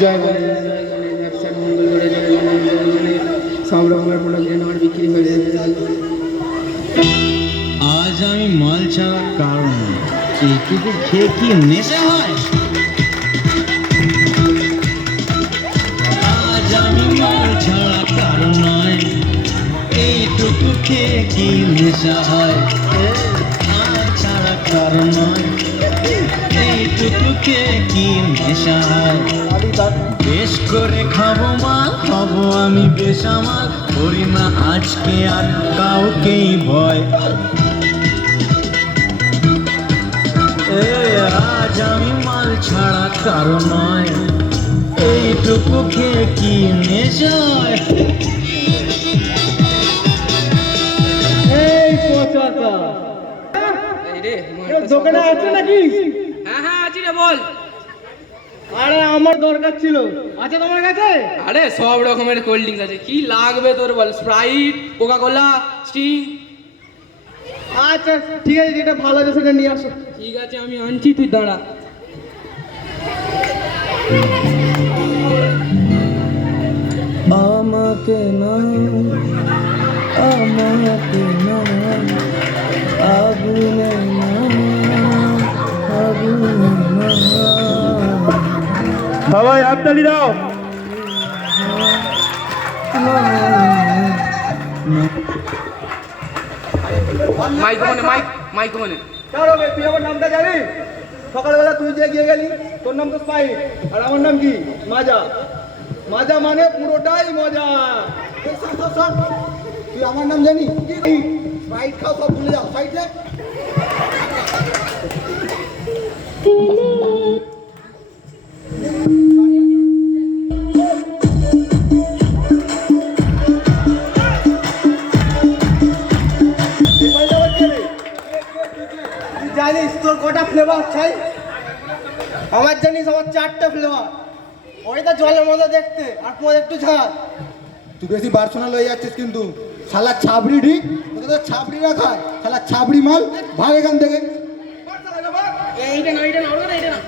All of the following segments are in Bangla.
জয় গণেশ ব্যবসার মঙ্গল করে সব রকমের প্রোডাক্ট যেন আমার বিক্রি হয়ে যায়। আজ আমি মাল ছাড়ার কারণ এইটুকু খেয়ে কি নেশা হয়? আজ আমি মাল ছাড়া কারণ নয়, এইটুকু খেয়ে কি নেশা হয়? মাল ছাড়া কারণ নয়, এইটুকু খেয়ে কি নেশা হয়? বেশ করে খাবো মাল, খাবো আমি বেসামাল, করি না আজকে আর কাউকেই ভয়। আজ আমি মাল ছাড়া কারণ নয়, এইটুকু খেয়ে কি নেশা হয়? এই পচাটা দোকানে আছে নাকি? হ্যাঁ হ্যাঁ আছি রে, বল। আরে আমার দরকার ছিল, আছে তোমার কাছে? আরে সব রকমের কোল্ড ড্রিঙ্কস আছে, কি লাগবে তোর বল? Sprite, Coca Cola, Sting. আচ্ছা ঠিক আছে, যেটা ভালো আছে সেটা নিয়ে আসো। ঠিক আছে আমি আনছি, তুই দাঁড়া। আমাকে না, আমাকে না, আগুনে না, আগুনে না। সবাই হাততালি দাও। মাইক মানে মাইক মানে তুই আমার নামটা জানিস? সকালবেলা তুই যে গিয়ে গেলি, তোর নাম তো স্পাইট, আর আমার নাম কি? মাজা। মাজা মানে পুরোটাই মজা। তুই আমার নাম জানি? স্পাইট খাও, সব ভুলে যাও। সাইড দে। জানিস তোর কটা ফ্লেভার চাই? আমার জানিস আমার 4টা ফ্লেভার। ওইটা জলের মতো দেখতে, আর পরে একটু ঝাল। তুই বেশি পার্সোনাল হয়ে যাচ্ছিস কিন্তু। শালা ছাবড়ি ঠিক, তোকে তো ছাবড়ি রাখায়। শালা ছাবড়ি মাল, ভাগ এখান থেকে। এইটা না, এইটা না, ওটা না, এইটা না।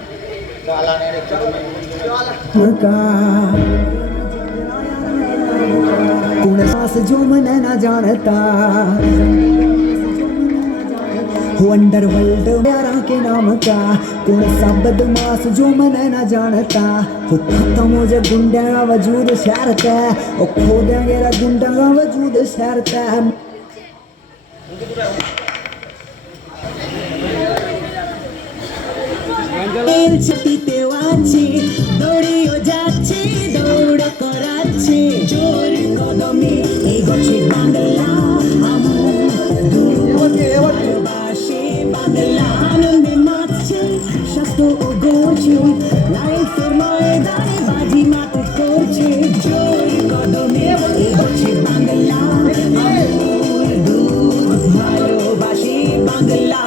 कौन सांस जो मन न जानता हो, अंडरवर्ल्ड प्यारा के नाम का कौन सा बदमाश जो मन न जानता हो। खत्म हो जा गुंडा का वजूद शहरता, ओ खो देंगे गुंडा का वजूद शहरता। ছুটিতে আছে, দৌড়িও যাচ্ছে, দৌড়া করাচ্ছে জোর কদমে এগোচ্ছে বাংলা। ভালোবাসে বাংলা, আনন্দে মাতছে স্বাস্থ্য ও গড়ছে, লাইফের ময়দানে বাজি মাত করছে জোর কদমে এগোচ্ছে বাংলা। ভালোবাসে বাংলা।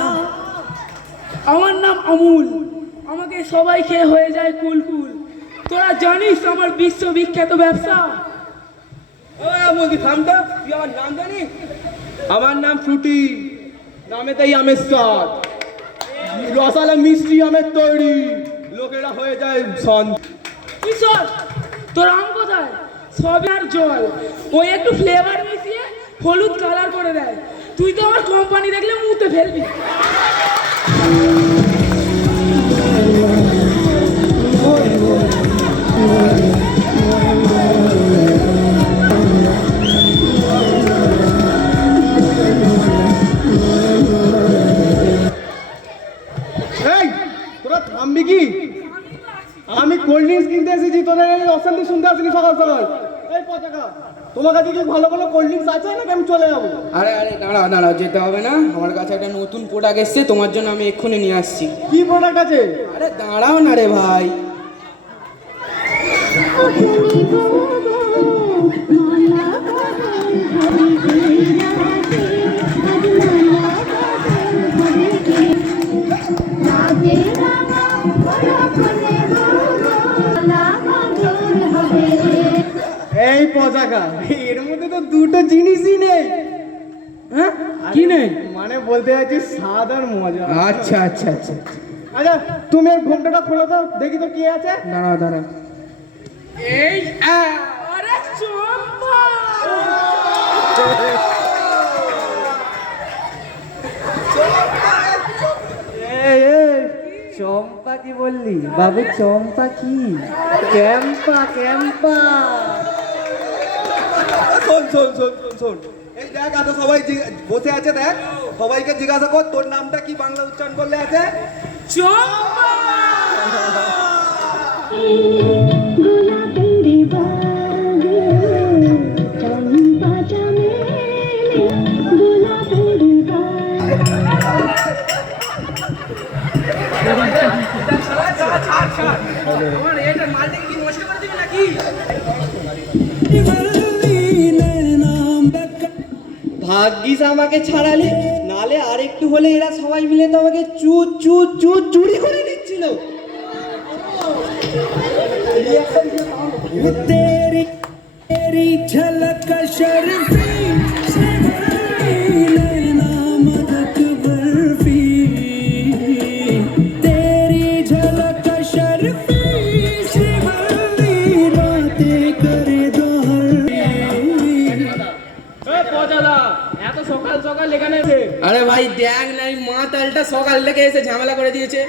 আমার নাম আমুল, আমাকে সবাই খেয়ে হয়ে যায় কুলকুল। তোরা জানিস আমার বিশ্ববিখ্যাত ব্যবসা? থামটা, তুই আমার নাম জানিস? আমার নাম ফ্রুটি, নামে তাই আমের স্বাদ। রসালা মিষ্টি আমের তৈরি, লোকেরা হয়ে যায় কিশোর, তোর আম কোথায়? সব আর জল, ওই একটু ফ্লেভার মিশিয়ে হলুদ কালার করে দেয়। তুই তো আমার কোম্পানি দেখলে মুতে ফেলবি। এই তোরা থামবি কি? আমি কোল্ড ড্রিঙ্কস কিনতে এসেছি, তোদের এই অশান্তি শুনতে আসিনি সকাল সকাল। এই পচাকা, তোমার কাছে কি ভালো ভালো কোল্ড ড্রিঙ্কস আছে নাকি আমি চলে যাবো? আরে আরে দাঁড়া দাঁড়া, যেতে হবে না। আমার কাছে একটা নতুন প্রোডাক্ট এসছে, তোমার জন্য আমি এক্ষুনি নিয়ে আসছি। কি প্রোডাক্ট আছে? আরে দাঁড়াও না রে ভাই। এই পচাকা, এর মধ্যে তো দুটো জিনিসই নেই। হ্যাঁ কি নেই? মানে বলতে চাইছি স্বাদ আর মজা। আচ্ছা আচ্ছা আচ্ছা আচ্ছা তুমি এর ঘুমটাটা খোলো তো, দেখি তো কি আছে। দাঁড়াও দাঁড়াও। এই আরে চম্পা! এই এই চম্পা কি বললি বাবু? চম্পা কি? ক্যাম্পা ক্যাম্পা। শোন শোন শোন শোন শোন, এই দেখ এত সবাই বসে আছে, দেখ সবাইকে জিজ্ঞাসা কর তোর নামটা কি বাংলা উচ্চারণ করলে আছে। চম্পা! গোলাপের বাগে চম্পা চামেলি, গোলাপের বাগে। আমার এটা মালটাকে কি নষ্ট করে দিবি নাকি? ভাগ্যিস আমাকে ছাড়ালি, নালে আর একটু হলে এরা সবাই মিলে তো আমাকে চুরি করে নিচ্ছিল। तेरी तेरी झलक शर्फी नैना मदक बर्फी, तेरी झलक शर्फी शिवली रातें करे दोहरी। পচাদা এত সকাল সকাল এখানে এসে? আরে ভাই দেখ নাই মাতালটা সকাল থেকে এসে ঝামেলা করে দিয়েছে।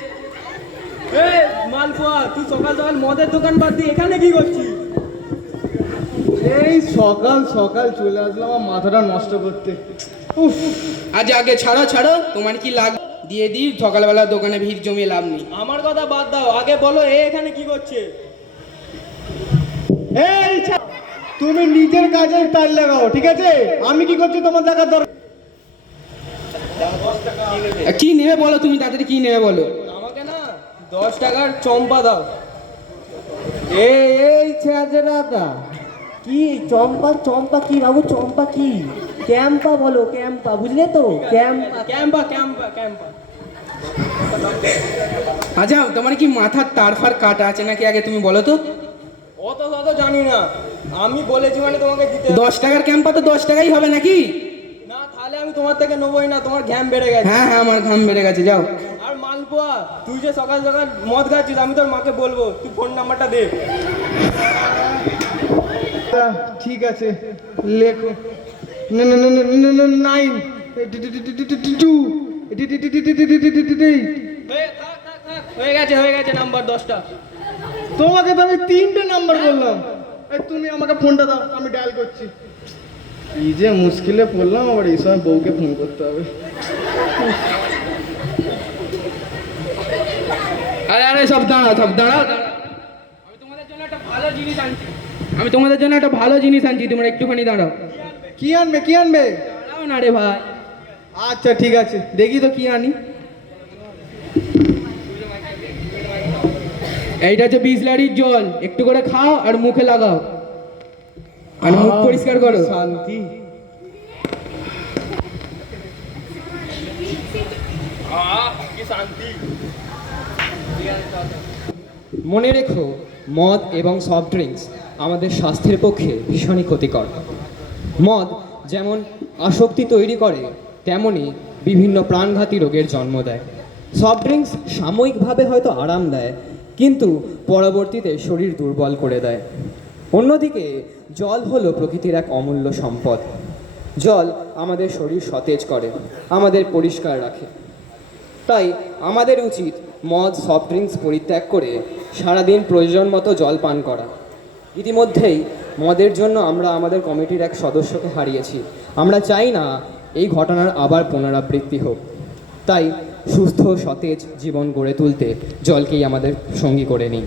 এই মালপোয়া, তুই সকাল সকাল মদের দোকান বাদ দিয়ে এখানে কি করছিস? এই সকাল সকাল চলে আসলাম আমার মাথাটা নষ্ট করতে। উফ, আজ আগে ছাড়ো ছাড়ো, তোমার কি লাগ দিয়ে দিই, সকালবেলা দোকানে ভিড় জমিয়ে লাভ নেই। আমার কথা বাদ দাও, আগে বলো এ এখানে কি করছে? এই তুমি নিজের কাজে টাইল লাগাও, ঠিক আছে? আমি কি করছি তোমার দেখার দরকার। কি নেবে বলো, তুমি তাড়াতাড়ি কি নেবে বলো। আমাকে না 10 টাকার চম্পা দাও। এই ছেঁচড়াটা কি চম্পা? চম্পা কি বাবু? চম্পা কি? ক্যাম্পা বলো, ক্যাম্পা, বুঝলে তো? ক্যাম্পা ক্যাম্পা ক্যাম্পা ক্যাম্পা। আচ্ছা তোমার কি মাথার তার ফার কাটা আছে নাকি, আগে তুমি বলো তো। অত জানি না, আমি বলেছি মানে তোমাকে দিতে। 10 টাকার ক্যাম্পা তো 10 টাকাই হবে নাকি? না তাহলে আমি তোমার থেকে নেবই না, তোমার ঘ্যাম বেড়ে গেছে। হ্যাঁ হ্যাঁ আমার ঘাম বেড়ে গেছে, যাও। আর মালপোয়া, তুই যে সকাল সকাল মদ খাচ্ছিস, আমি তোর মাকে বলবো, তুই ফোন নাম্বারটা দে। ঠিক আছে লেখো। 9 হয়ে গেছে নাম্বার 10টা। তোমাকে তো আমি 3টে নাম্বার বললাম, তুমি আমাকে ফোনটা দাও, আমি ডায়াল করছি। কি যে মুশকিলে পড়লাম, আবার এই সময় বউকে ফোন করতে হবে। আরে আরে সব দাঁড়াও সব দাঁড়াও। আমি তোমাদের জন্য একটা ভালো জিনিস আনছি, তোমরা একটুখানি দাঁড়াও। কি আনবে? দাঁড়াও না রে ভাই। আচ্ছা ঠিক আছে, দেখি তো কি আনি। এইটা হচ্ছে বিসলারির জল, একটু করে খাও আর মুখে লাগাও, আর মুখ পরিষ্কার করো। শান্তি। মনে রেখো, মদ এবং সফট ড্রিঙ্কস আমাদের স্বাস্থ্যের পক্ষে ভীষণই ক্ষতিকর। মদ যেমন আসক্তি তৈরি করে, তেমনি বিভিন্ন প্রাণঘাতী রোগের জন্ম দেয়। সফট ড্রিঙ্কস সাময়িকভাবে হয়তো আরাম দেয়, কিন্তু পরবর্তীতে শরীর দুর্বল করে দেয়। অন্যদিকে জল হলো প্রকৃতির এক অমূল্য সম্পদ। জল আমাদের শরীর সতেজ করে, আমাদের পরিষ্কার রাখে। তাই আমাদের উচিত মদ সফট ড্রিঙ্কস পরিত্যাগ করে সারাদিন প্রয়োজন মতো জল পান করা। ইতিমধ্যেই মদের জন্য আমরা আমাদের কমিটির এক সদস্যকে হারিয়েছি। আমরা চাই না এই ঘটনার আবার পুনরাবৃত্তি হোক। তাই সুস্থ সতেজ জীবন গড়ে তুলতে জলকেই আমাদের সঙ্গী করে নিই।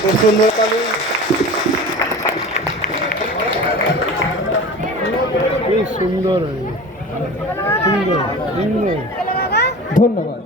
খুব সুন্দর কালী। সুন্দর ধন্যবাদ।